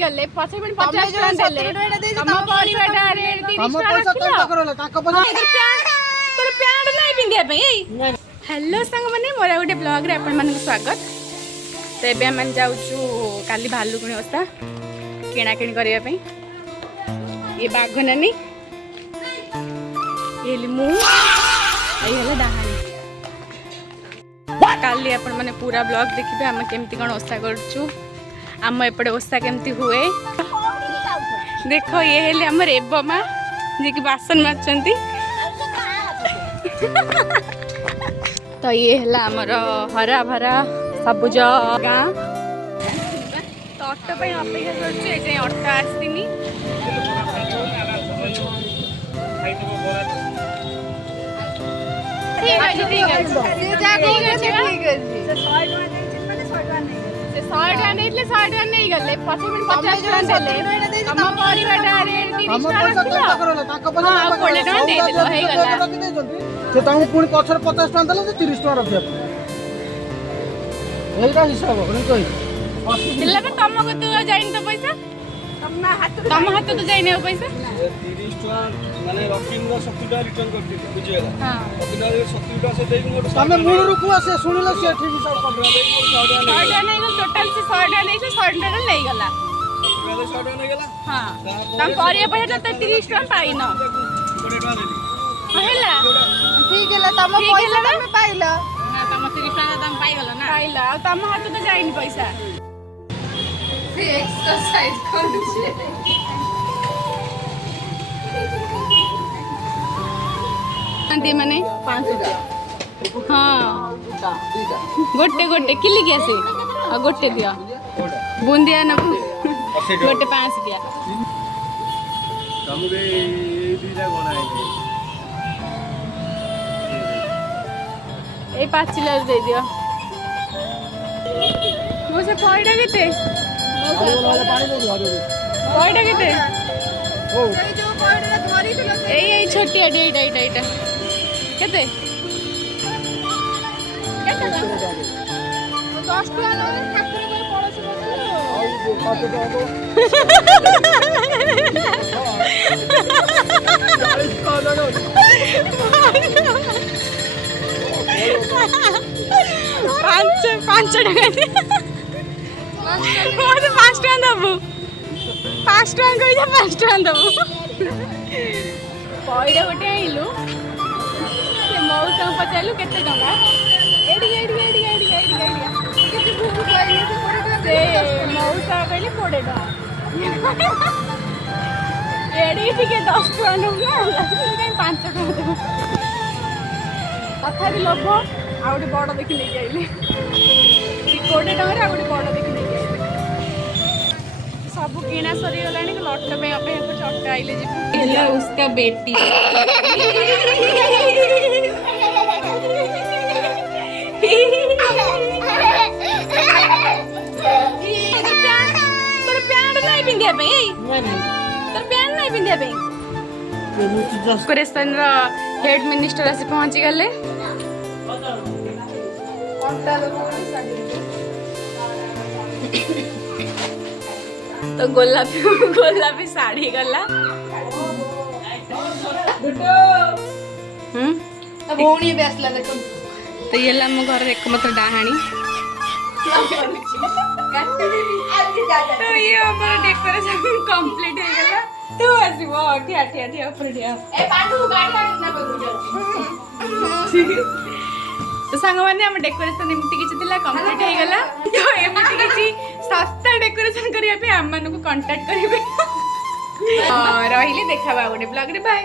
गले पछे पण 50 टका देले हम परिवाटा रेट 30 टका तोर पैंट नहीं पिंदिया पे हेलो संग माने मोरा गोटे ब्लॉग रे अपन मन स्वागत। तो एबे हम जाउछु काली भालुकुणी ओसा किणा किणी करिया पे ये बाघ नानी ये लिमु आई हला डाहानी काली अपन माने पूरा ब्लॉग देखिबे हम केमती कोन ओसा करछु आम एपटे ओसा केमती हुए देखो ये हेले हमर एबमा जे कि बासन माचंती तो ये है आमर हरा भरा सबुज गाँ तो ऑटो पे अपेक्षा कर ऑटो आसनी से तुम पुणी पचर 50 टका देले से 30 टका रखिया एटा हिसाब नहीं कहि तुमको तो जाइन तो पैसा तम हाथ तो जाइन पैसा 30 टका माने रखिन 70 टका रिटर्न कर दिले बुझिएला हां 70 टका से देई मोर तमे मूल रु को से सुनिलो से ठीक हिसाब कर दे मोर 100 टका नहीं टोटल से 100 टका नहीं 100 टका नहीं गला 100 टका नहीं गला हां तम परिया पैसा तो 30 टका पाई न 20 टका नहीं हेला ठीक है तम पैसा तमे पाइल ना तम 30 टका तम पाई गलो ना पाइल आ तम हाथ तो जाइन पैसा से एक्सरसाइज करू छे अंती माने 500 रुपया हां गोटे गोटे किली के आसे आ गोटे दिया बुंदिया ना गोटे 5 दिया तमगे दीदा गणाए ए 5 किलो दे दियो वो से पॉइंट केते पॉइंट केते ओ से जो पॉइंट रे धरी दिलो ए छोटी एटा केते केते 10 टका रे ठाकुर को पड़ोस पांच टका मत 5 टका दबु 5 टका कहि जा 5 टका दबु पॉइंट गोटे आइलु से मौसा पचालु केते टका एडी केते भूख पाइले से पड़े से मौसा कहले 40 टका एडी ठीक 10 टका नउला 5 टका दबु कथा भी लोभ आ गोटे बड़ देखि नहीं आइले 20 टका आ गोटे बड़ देखि नहीं आइले सब किणा सरी गलानी लट्ट पे अपेक्षा कुछ ऑटो आइले जी उसका बेटी तोर पैंट नहीं पिंदिया पे तोर पैंट नहीं पिंदिया पे डेकोरेशन रो हेड मिनिस्टर आसी पहुंची गले तो गोलापी साड़ी गला भौणी बेसला देखो तो ये ला मो घर एकमात्र डाहाणी तो ये हमर डेकोरेशन कंप्लीट हो गला तू आसीबो ठिया ऊपर ठिया ए पांडू गाड़ी ना करू तो सांग माने हम डेकोरेशन एमती किछि दिला कंप्लीट हो गला तो एमती किछि सस्ता डेकोरेशन करिया पे हम मानको कांटेक्ट करिवे रहिले देखाबा गोटे ब्लॉग रे बाय।